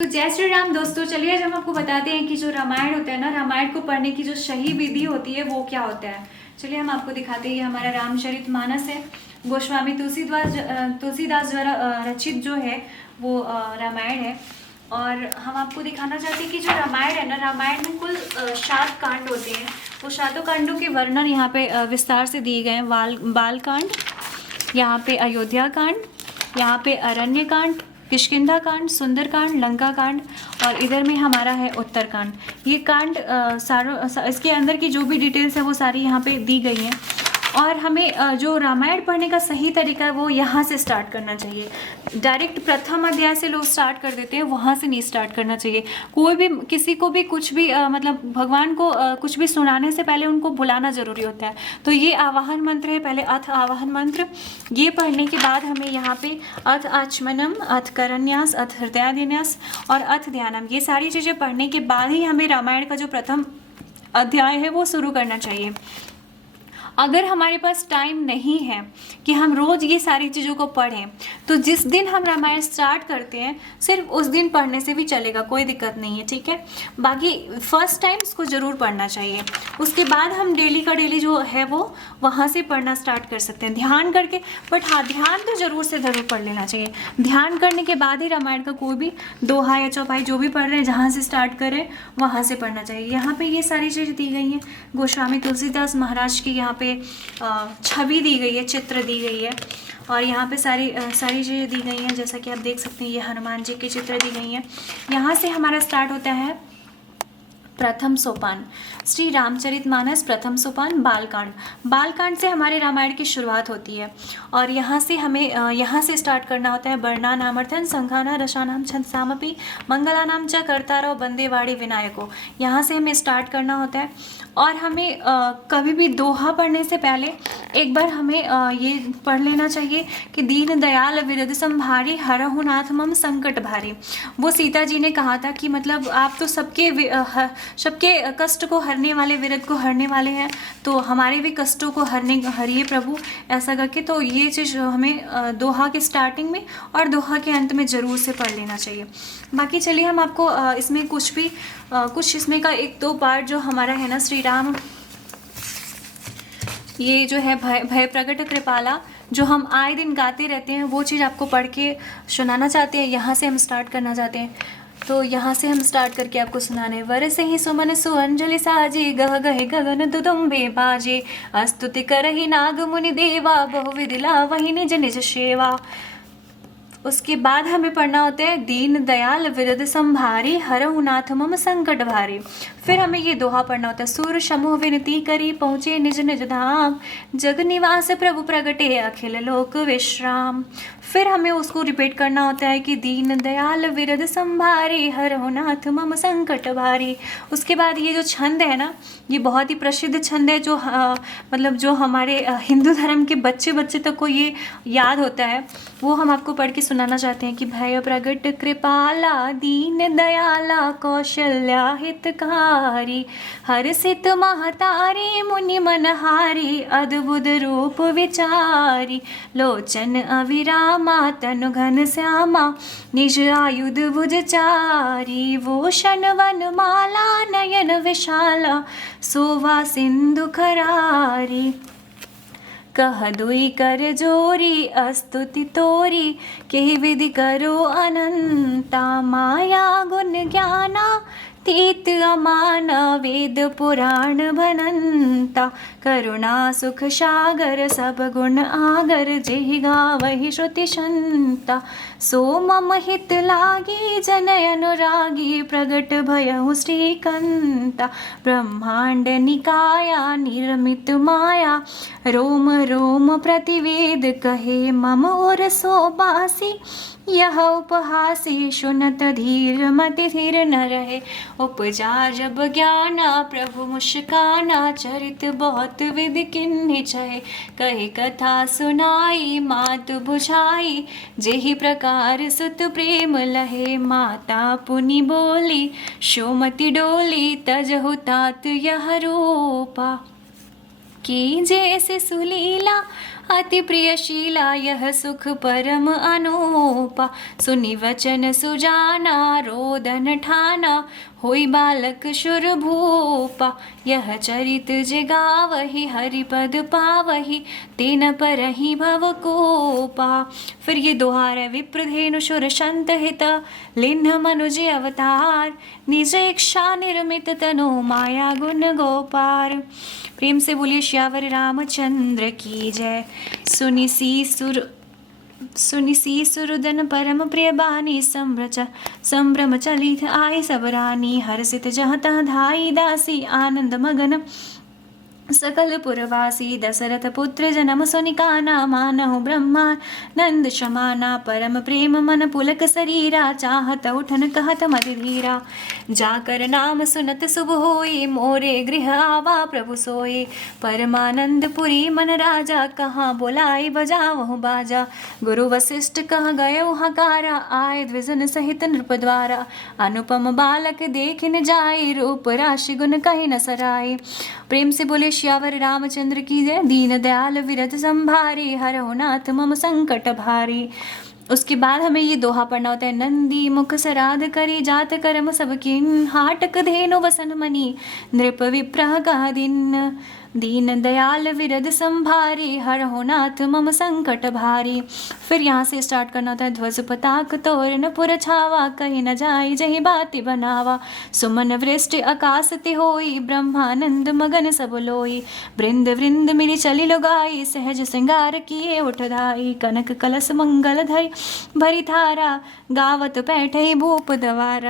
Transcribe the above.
तो जय श्री राम दोस्तों, चलिए आज हम आपको बताते हैं कि जो रामायण होता है ना, रामायण को पढ़ने की जो सही विधि होती है वो क्या होता है। चलिए हम आपको दिखाते हैं। ये हमारा रामचरितमानस है, गोस्वामी तुलसीदास द्वारा रचित जो है वो रामायण है। और हम आपको दिखाना चाहते हैं कि जो रामायण है ना, रामायण में कुल 7 कांड होते हैं। वो 7 कांडों के वर्णन यहाँ पे विस्तार से दिए गए हैं। बाल कांड, यहाँ पे अयोध्या कांड, यहाँ पे अरण्य कांड, किष्किंधा कांड, सुंदर कांड, लंका कांड, और इधर में हमारा है उत्तर कांड। ये कांड इसके अंदर की जो भी डिटेल्स है वो सारी यहाँ पे दी गई हैं। और हमें जो रामायण पढ़ने का सही तरीका है वो यहाँ से स्टार्ट करना चाहिए। डायरेक्ट प्रथम अध्याय से लोग स्टार्ट कर देते हैं, वहाँ से नहीं स्टार्ट करना चाहिए। कोई भी किसी को भी कुछ भी मतलब भगवान को कुछ भी सुनाने से पहले उनको बुलाना जरूरी होता है। तो ये आवाहन मंत्र है, पहले अथ आवाहन मंत्र। ये पढ़ने के बाद हमें यहाँ पे अथ आचमनम, अथ करन्यास, अथ हृदयान्यास और अथ ध्यानम, ये सारी चीज़ें पढ़ने के बाद ही हमें रामायण का जो प्रथम अध्याय है वो शुरू करना चाहिए। अगर हमारे पास टाइम नहीं है कि हम रोज़ ये सारी चीज़ों को पढ़ें, तो जिस दिन हम रामायण स्टार्ट करते हैं सिर्फ उस दिन पढ़ने से भी चलेगा, कोई दिक्कत नहीं है, ठीक है। बाकी फर्स्ट टाइम इसको ज़रूर पढ़ना चाहिए। उसके बाद हम डेली का डेली जो है वो वहाँ से पढ़ना स्टार्ट कर सकते हैं ध्यान करके। बट हाँ, ध्यान तो ज़रूर से ज़रूर पढ़ लेना चाहिए। ध्यान करने के बाद ही रामायण का कोई भी दोहा या चौपाई जो भी पढ़ रहे हैं, जहाँ से स्टार्ट करें वहाँ से पढ़ना चाहिए। यहाँ पर ये सारी चीज़ें दी गई हैं। गोस्वामी तुलसीदास महाराज की यहाँ पे छवि दी गई है, चित्र दी गई है, और यहाँ पे सारी चीज़ें दी गई हैं। जैसा कि आप देख सकते हैं, ये हनुमान जी के चित्र दी गई हैं। यहाँ से हमारा स्टार्ट होता है प्रथम सोपान, श्री रामचरितमानस प्रथम सोपान बालकांड। बालकांड से हमारे रामायण की शुरुआत होती है। और यहाँ से हमें यहाँ से स्टार्ट करना होता है वर्णानामर्थन संघाना रसानाम छंदसामपि मंगलानाम च कर्तारो बंदे वाणी विनायको। यहाँ से हमें स्टार्ट करना होता है। और हमें कभी भी दोहा पढ़ने से पहले एक बार हमें ये पढ़ लेना चाहिए कि दीन दयाल विरद संभारी हरहु नाथ मम संकट भारी। वो सीता जी ने कहा था कि मतलब आप तो सबके कष्ट को हरने वाले, विरद को हरने वाले हैं, तो हमारे भी कष्टों को हरिए प्रभु, ऐसा करके। तो ये चीज़ हमें दोहा के स्टार्टिंग में और दोहा के अंत में ज़रूर से पढ़ लेना चाहिए। बाकी चलिए हम आपको इसमें कुछ इसमें का 1-2 पार्ट जो हमारा है ना, श्री राम, ये जो है भय प्रगट कृपाला, जो हम आए दिन गाते रहते हैं, वो चीज़ आपको पढ़ के सुनाना चाहते हैं। यहाँ से हम स्टार्ट करना चाहते हैं, तो यहाँ से हम स्टार्ट करके आपको सुनाने। वरसे ही सुमन सुअंजलि साजे, गह गहे गगन दुदुम्बे बाजे, स्तुति करहि नाग मुनि देवा, बहुविधि लावहि निज निज सेवा। उसके बाद हमें पढ़ना होता है दीन दयाल विरद संभारी हरहु नाथ मम संकट भारी। फिर हमें ये दोहा पढ़ना होता है सूर समूह विनती करी पहुँचे निज निज धाम, जग निवास प्रभु प्रगटे अखिल लोक विश्राम। फिर हमें उसको रिपीट करना होता है कि दीन दयाल विरद संभारी हरहु नाथ मम संकट भारी। उसके बाद ये जो छंद है ना, ये बहुत ही प्रसिद्ध छंद है, जो मतलब जो हमारे हिंदू धर्म के बच्चे तक को ये याद होता है, वो हम आपको पढ़ के सुनाना चाहते हैं कि भय प्रगट कृपाला दीन दयाला कौशल्या हितकारी, हर्षित महतारी मुनि मनहारी, अद्भुत रूप विचारी, लोचन अविरामा तनु घन श्यामा, निज आयुध भुजचारी, भूषण वन माला नयन विशाला, शोभा सिंधु खरारी, कह दुई कर जोरी अस्तुति तोरी, के विधि करो अनंता, माया गुण ज्ञाना तीत अमान, वेद पुराण भनंता, करुणा सुख सागर सब गुण आगर, जेहि गावहि श्रुति संता, सो मम हित लागी जनय अनुरागी, प्रगट भयहु श्रीकंता, ब्रह्मांड निकाया निर्मित माया, रोम रोम प्रतिवेद कहे मम और सोबासी, यह उपहासी सुनत धीर मति धीर न रहे, उपजा जब ज्ञाना प्रभु मुस्काना, चरित बहुत विधि किन्हि चहे, कहे कथा सुनाई मात बुझाई, जेहि प्रकार सुत प्रेम लहे, माता पुनि बोली सोमति डोली, तजहु तात यह रूपा, की जैसे सुलीला अति प्रियशीला यह सुख परम अनूपा, सुनि वचन सुजाना रोदन ठाना, होई बालक शुर भूपा, यह चरित जे गावहि हरिपद पावहि, तेन परहि भव कोपा। फिर ये दोहार है। विप्रधेनु शुर शंत हित, लिन्ह मनुज अवतार, निज इच्छा निर्मित तनु माया गुण गोपार। प्रेम से बोलिए श्यावर रामचंद्र की जय। सुनि सी सुरदन परम प्रिय बानी, संभ्रम चलित आई सब रानी, हर्षित जहाँ तहाँ धाई दासी, आनंद मगन सकल पुरवासी। दशरथ पुत्र जन्म सुनि काना, मानहु ब्रह्मानंद समाना, परम प्रेम मन पुलक शरीरा, चाहत उठन कहत मति धीरा। जाकर नाम सुनत शुभ होई, मोरे गृह आवा प्रभु सोई, परमानंद पुरी मन राजा, कहाँ बुलाई बजावहु बाजा। गुरु वशिष्ठ कह गयो हकारा, आए द्विजन सहित नृप द्वारा, अनुपम बालक देखिन जाई, रूप राशि गुण कहि न सराई। प्रेम से बोले श्यावर रामचंद्र की जय। दीन दयाल विरध संभारी, हरहु नाथ मम संकट भारी। उसके बाद हमें ये दोहा पढ़ना होता है। नंदी मुख सराध करी, जात कर्म सब किन, हाटक धेनु वसन मनी, नृप विप्रह कह दिन। दीन दयाल विरध संभारी, हरहु नाथ मम संकट भारी। फिर यहाँ से स्टार्ट करना होता है। ध्वज पताक तोरण पुर छावा, कहीं न जाई जही बाति बनावा, सुमन वृष्टि आकाश ते होई, ब्रह्मानंद मगन सब लोई। वृंद वृंद मिली चली लुगाई, सहज श्रृंगार किए उठ धाई, कनक कलश मंगल धरी भरी थारा, गावत बैठे भूप दवारा।